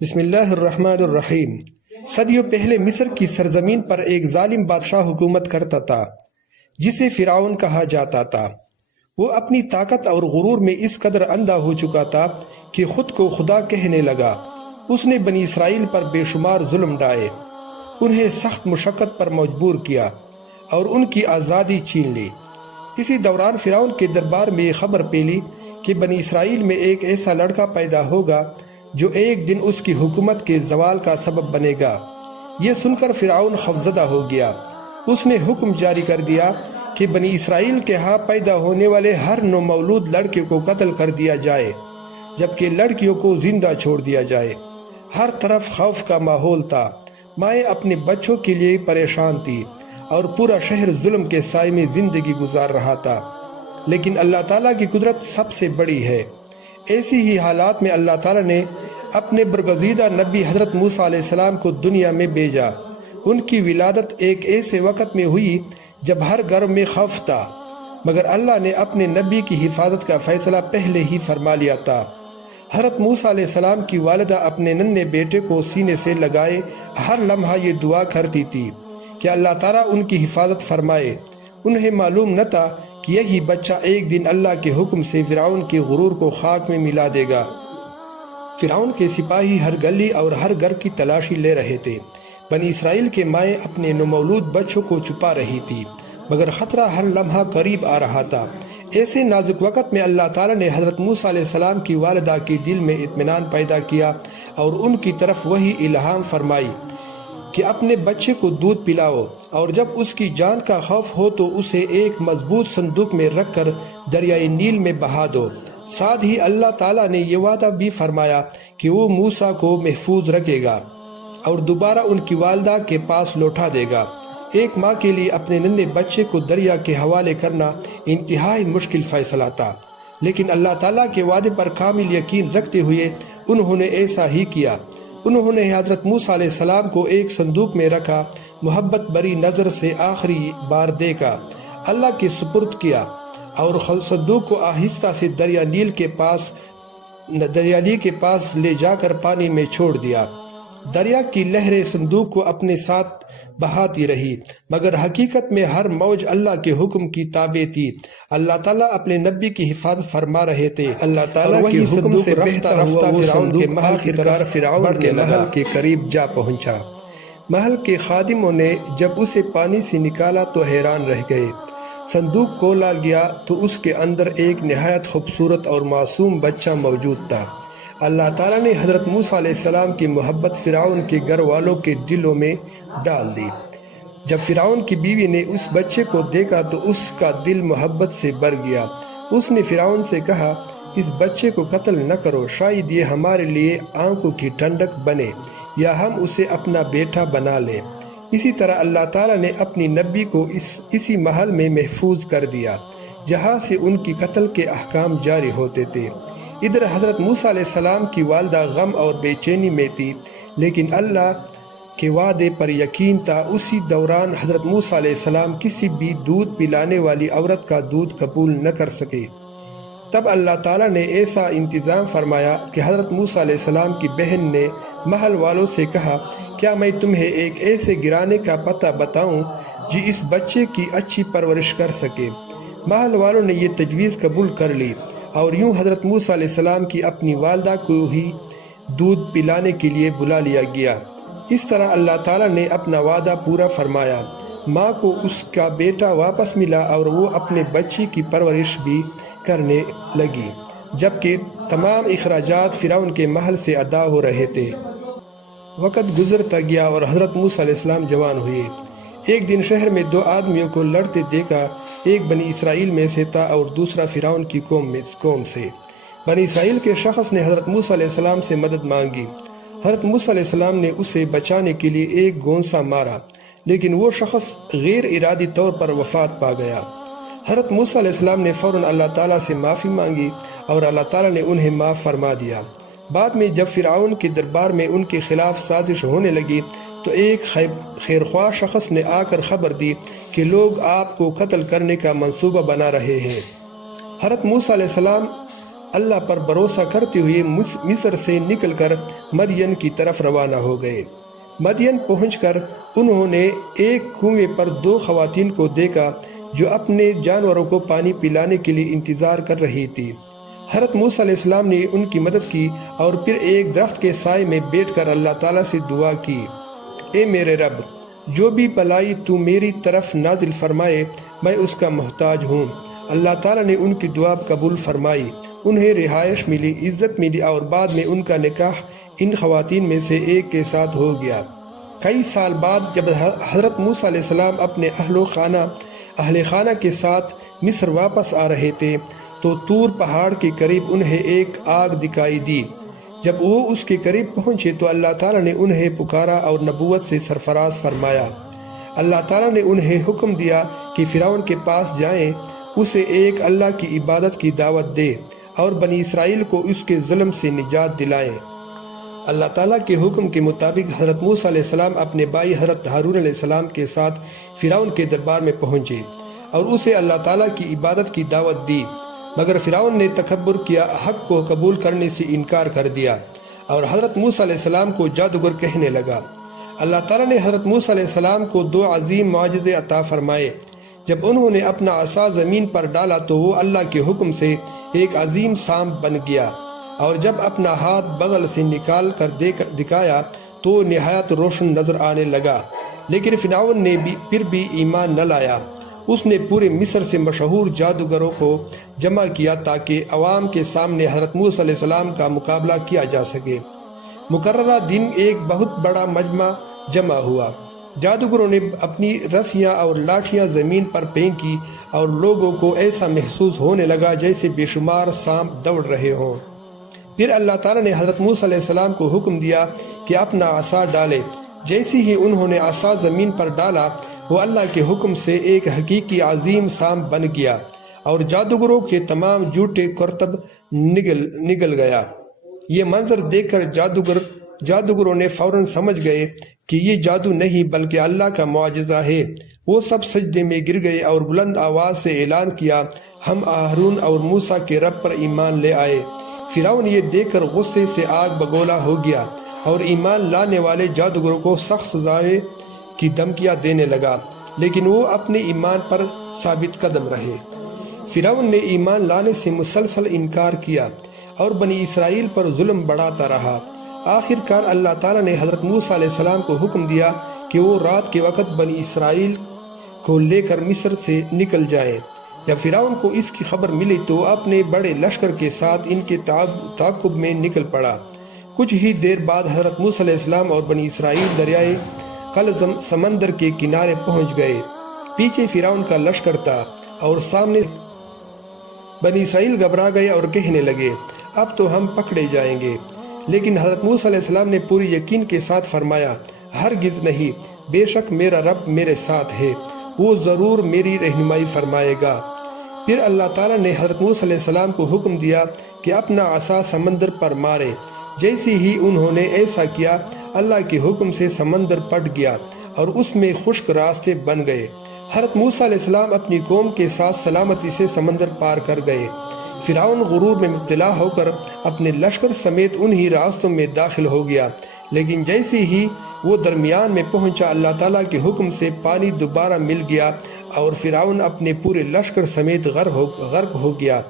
بسم اللہ الرحمن الرحیم۔ صدیوں پہلے مصر کی سرزمین پر ایک ظالم بادشاہ حکومت کرتا تھا جسے فرعون کہا جاتا تھا۔ وہ اپنی طاقت اور غرور میں اس قدر اندھا ہو چکا تھا کہ خود کو خدا کہنے لگا۔ اس نے بنی اسرائیل پر بے شمار ظلم ڈھائے، انہیں سخت مشقت پر مجبور کیا اور ان کی آزادی چھین لی۔ اسی دوران فرعون کے دربار میں یہ خبر پھیلی کہ بنی اسرائیل میں ایک ایسا لڑکا پیدا ہوگا جو ایک دن اس کی حکومت کے زوال کا سبب بنے گا۔ یہ سن کر فرعون خوفزدہ ہو گیا۔ اس نے حکم جاری کر دیا کہ بنی اسرائیل کے ہاں پیدا ہونے والے ہر نومولود لڑکے کو قتل کر دیا جائے، جبکہ لڑکیوں کو زندہ چھوڑ دیا جائے۔ ہر طرف خوف کا ماحول تھا، مائیں اپنے بچوں کے لیے پریشان تھی اور پورا شہر ظلم کے سائے میں زندگی گزار رہا تھا۔ لیکن اللہ تعالیٰ کی قدرت سب سے بڑی ہے۔ ایسی ہی حالات میں اللہ تعالیٰ نے اپنے برگزیدہ نبی حضرت موسیٰ علیہ السلام کو دنیا میں بھیجا۔ ان کی ولادت ایک ایسے وقت میں ہوئی جب ہر گھر میں خوف تھا، مگر اللہ نے اپنے نبی کی حفاظت کا فیصلہ پہلے ہی فرما لیا تھا۔ حضرت موسیٰ علیہ السلام کی والدہ اپنے ننھے بیٹے کو سینے سے لگائے ہر لمحہ یہ دعا کرتی تھی کہ اللہ تعالیٰ ان کی حفاظت فرمائے۔ انہیں معلوم نہ تھا کہ یہی بچہ ایک دن اللہ کے حکم سے فرعون کے غرور کو خاک میں ملا دے گا۔ فرعون کے سپاہی ہر گلی اور ہر گھر کی تلاشی لے رہے تھے۔ بنی اسرائیل کے مائیں اپنے نومولود بچوں کو چھپا رہی تھی، مگر خطرہ ہر لمحہ قریب آ رہا تھا۔ ایسے نازک وقت میں اللہ تعالیٰ نے حضرت موسیٰ علیہ السلام کی والدہ کے دل میں اطمینان پیدا کیا اور ان کی طرف وہی الہام فرمائی کہ اپنے بچے کو دودھ پلاؤ، اور جب اس کی جان کا خوف ہو تو اسے ایک مضبوط صندوق میں رکھ کر دریائے نیل میں بہا دو۔ ساتھ ہی اللہ تعالیٰ نے یہ وعدہ بھی فرمایا کہ وہ موسیٰ کو محفوظ رکھے گا اور دوبارہ ان کی والدہ کے پاس لوٹا دے گا۔ ایک ماں کے لیے اپنے ننھے بچے کو دریا کے حوالے کرنا انتہائی مشکل فیصلہ تھا، لیکن اللہ تعالیٰ کے وعدے پر کامل یقین رکھتے ہوئے انہوں نے ایسا ہی کیا۔ انہوں نے حضرت موسیٰ علیہ السلام کو ایک صندوق میں رکھا، محبت بری نظر سے آخری بار دیکھا، اللہ کے سپرد کیا اور صندوق کو آہستہ سے دریا نیل کے پاس لے جا کر پانی میں چھوڑ دیا۔ دریا کی لہریں صندوق کو اپنے ساتھ بہاتی رہی، مگر حقیقت میں ہر موج اللہ کے حکم کی تابع تھی۔ اللہ تعالیٰ اپنے نبی کی حفاظت فرما رہے تھے۔ اللہ تعالیٰ کے حکم سے رفتہ رفتہ فرعون کے محل کی طرف فرعون کے محل کے قریب جا پہنچا۔ محل کے خادموں نے جب اسے پانی سے نکالا تو حیران رہ گئے۔ صندوق کھولا گیا تو اس کے اندر ایک نہایت خوبصورت اور معصوم بچہ موجود تھا۔ اللہ تعالیٰ نے حضرت موسیٰ علیہ السلام کی محبت فرعون کے گھر والوں کے دلوں میں ڈال دی۔ جب فرعون کی بیوی نے اس بچے کو دیکھا تو اس کا دل محبت سے بھر گیا۔ اس نے فرعون سے کہا، اس بچے کو قتل نہ کرو، شاید یہ ہمارے لیے آنکھوں کی ٹھنڈک بنے یا ہم اسے اپنا بیٹا بنا لیں۔ اسی طرح اللہ تعالیٰ نے اپنی نبی کو اسی محل میں محفوظ کر دیا جہاں سے ان کی قتل کے احکام جاری ہوتے تھے۔ ادھر حضرت موسیٰ علیہ السلام کی والدہ غم اور بے چینی میں تھی، لیکن اللہ کے وعدے پر یقین تھا۔ اسی دوران حضرت موسیٰ علیہ السلام کسی بھی دودھ پلانے والی عورت کا دودھ قبول نہ کر سکے۔ تب اللہ تعالیٰ نے ایسا انتظام فرمایا کہ حضرت موسیٰ علیہ السلام کی بہن نے محل والوں سے کہا، کیا میں تمہیں ایک ایسے گرانے کا پتہ بتاؤں جو اس بچے کی اچھی پرورش کر سکے؟ محل والوں نے یہ تجویز قبول کر لی اور یوں حضرت موسیٰ علیہ السلام کی اپنی والدہ کو ہی دودھ پلانے کے لیے بلا لیا گیا۔ اس طرح اللہ تعالیٰ نے اپنا وعدہ پورا فرمایا۔ ماں کو اس کا بیٹا واپس ملا اور وہ اپنے بچی کی پرورش بھی کرنے لگی، جبکہ تمام اخراجات فرعون کے محل سے ادا ہو رہے تھے۔ وقت گزرتا گیا اور حضرت موسیٰ علیہ السلام جوان ہوئے۔ ایک دن شہر میں دو آدمیوں کو لڑتے دیکھا، ایک بنی اسرائیل میں سے تھا اور دوسرا فرعون کی قوم سے۔ بنی اسرائیل کے شخص نے حضرت موسیٰ علیہ السلام سے مدد مانگی۔ حضرت موسیٰ علیہ السلام نے اسے بچانے کے لیے ایک گونسا مارا، لیکن وہ شخص غیر ارادی طور پر وفات پا گیا۔ حضرت موسیٰ علیہ السلام نے فوراً اللہ تعالیٰ سے معافی مانگی اور اللہ تعالیٰ نے انہیں معاف فرما دیا۔ بعد میں جب فرعون کے دربار میں ان کے خلاف سازش ہونے لگی تو ایک خیرخواہ شخص نے آ کر خبر دی کہ لوگ آپ کو قتل کرنے کا منصوبہ بنا رہے ہیں۔ حضرت موسیٰ علیہ السلام اللہ پر بھروسہ کرتے ہوئے مصر سے نکل کر مدین کی طرف روانہ ہو گئے۔ مدین پہنچ کر انہوں نے ایک کنویں پر 2 خواتین کو دیکھا جو اپنے جانوروں کو پانی پلانے کے لیے انتظار کر رہی تھی۔ حضرت موسیٰ علیہ السلام نے ان کی مدد کی اور پھر ایک درخت کے سائے میں بیٹھ کر اللہ تعالیٰ سے دعا کی، اے میرے رب، جو بھی بلائی تو میری طرف نازل فرمائے میں اس کا محتاج ہوں۔ اللہ تعالیٰ نے ان کی دعا قبول فرمائی، انہیں رہائش ملی، عزت ملی اور بعد میں ان کا نکاح ان خواتین میں سے ایک کے ساتھ ہو گیا۔ کئی سال بعد جب حضرت موسیٰ علیہ السلام اپنے اہل خانہ کے ساتھ مصر واپس آ رہے تھے تو طور پہاڑ کے قریب انہیں ایک آگ دکھائی دی۔ جب وہ اس کے قریب پہنچے تو اللہ تعالیٰ نے انہیں پکارا اور نبوت سے سرفراز فرمایا۔ اللہ تعالیٰ نے انہیں حکم دیا کہ فرعون کے پاس جائیں، اسے ایک اللہ کی عبادت کی دعوت دے اور بنی اسرائیل کو اس کے ظلم سے نجات دلائیں۔ اللہ تعالیٰ کے حکم کے مطابق حضرت موسیٰ علیہ السلام اپنے بھائی حضرت ہارون علیہ السلام کے ساتھ فرعون کے دربار میں پہنچے اور اسے اللہ تعالیٰ کی عبادت کی دعوت دی، مگر فرعون نے تکبر کیا، حق کو قبول کرنے سے انکار کر دیا اور حضرت موسیٰ علیہ السلام کو جادوگر کہنے لگا۔ اللہ تعالیٰ نے حضرت موسیٰ علیہ السلام کو 2 عظیم معجزے عطا فرمائے۔ جب انہوں نے اپنا عصا زمین پر ڈالا تو وہ اللہ کے حکم سے ایک عظیم سانپ بن گیا، اور جب اپنا ہاتھ بغل سے نکال کر دکھایا تو نہایت روشن نظر آنے لگا۔ لیکن فرعون نے پھر بھی ایمان نہ لایا۔ اس نے پورے مصر سے مشہور جادوگروں کو جمع کیا تاکہ عوام کے سامنے حضرت موسیٰ علیہ السلام کا مقابلہ کیا جا سکے۔ مقررہ دن ایک بہت بڑا مجمع جمع ہوا۔ جادوگروں نے اپنی رسیاں اور لاٹھیاں زمین پر پھینکی اور لوگوں کو ایسا محسوس ہونے لگا جیسے بے شمار سانپ دوڑ رہے ہوں۔ پھر اللہ تعالیٰ نے حضرت موسیٰ علیہ السلام کو حکم دیا کہ اپنا عصا ڈالے۔ جیسے ہی انہوں نے عصا زمین پر ڈالا وہ اللہ کے حکم سے ایک حقیقی عظیم سانپ بن گیا اور جادوگروں کے تمام جھوٹے کرتب نگل گیا۔ یہ منظر دیکھ کر جادوگروں نے فوراً سمجھ گئے کہ یہ جادو نہیں بلکہ اللہ کا معجزہ ہے۔ وہ سب سجدے میں گر گئے اور بلند آواز سے اعلان کیا، ہم ہارون اور موسیٰ کے رب پر ایمان لے آئے۔ فرعون یہ دیکھ کر غصے سے آگ بگولا ہو گیا اور ایمان لانے والے جادوگروں کو سخت سزائے کی دھمکیاں دینے لگا، لیکن وہ اپنے ایمان پر ثابت قدم رہے۔ فرعون نے ایمان لانے سے مسلسل انکار کیا اور بنی اسرائیل پر ظلم بڑھاتا رہا۔ آخر کار اللہ تعالیٰ نے حضرت موسیٰ علیہ السلام کو حکم دیا کہ وہ رات کے وقت بنی اسرائیل کو لے کر مصر سے نکل جائیں۔ جب فرعون کو اس کی خبر ملی تو اپنے بڑے لشکر کے ساتھ ان کے تعاقب میں نکل پڑا۔ کچھ ہی دیر بعد حضرت موسیٰ علیہ السلام اور بنی اسرائیل دریائے قلزم سمندر کے کنارے پہنچ گئے۔ پیچھے فرعون کا لشکر تھا اور سامنے بنی اسرائیل گھبرا گئے اور کہنے لگے، اب تو ہم پکڑے جائیں گے۔ لیکن حضرت موسیٰ علیہ السلام نے پوری یقین کے ساتھ فرمایا، ہرگز نہیں، بے شک میرا رب میرے ساتھ ہے، وہ ضرور میری رہنمائی فرمائے گا۔ پھر اللہ تعالیٰ نے حضرت موسیٰ علیہ السلام کو حکم دیا کہ اپنا عصا سمندر پر مارے۔ جیسے ہی انہوں نے ایسا کیا اللہ کے حکم سے سمندر پھٹ گیا اور اس میں خشک راستے بن گئے۔ حضرت موسیٰ علیہ السلام اپنی قوم کے ساتھ سلامتی سے سمندر پار کر گئے۔ فرعون غرور میں مبتلا ہو کر اپنے لشکر سمیت انہی راستوں میں داخل ہو گیا، لیکن جیسے ہی وہ درمیان میں پہنچا اللہ تعالیٰ کے حکم سے پانی دوبارہ مل گیا اور فرعون اپنے پورے لشکر سمیت غرق ہو گیا۔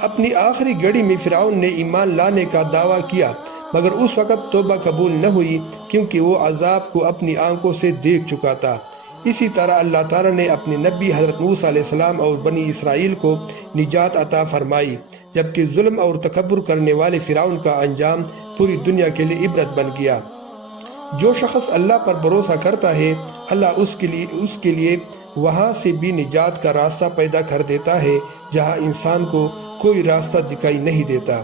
اپنی آخری گھڑی میں فرعون نے ایمان لانے کا دعویٰ کیا، مگر اس وقت توبہ قبول نہ ہوئی کیونکہ وہ عذاب کو اپنی آنکھوں سے دیکھ چکا تھا۔ اسی طرح اللہ تعالیٰ نے اپنے نبی حضرت موسیٰ علیہ السلام اور بنی اسرائیل کو نجات عطا فرمائی، جبکہ ظلم اور تکبر کرنے والے فرعون کا انجام پوری دنیا کے لیے عبرت بن گیا۔ جو شخص اللہ پر بھروسہ کرتا ہے اللہ اس کے لیے وہاں سے بھی نجات کا راستہ پیدا کر دیتا ہے جہاں انسان کو کوئی راستہ دکھائی نہیں دیتا۔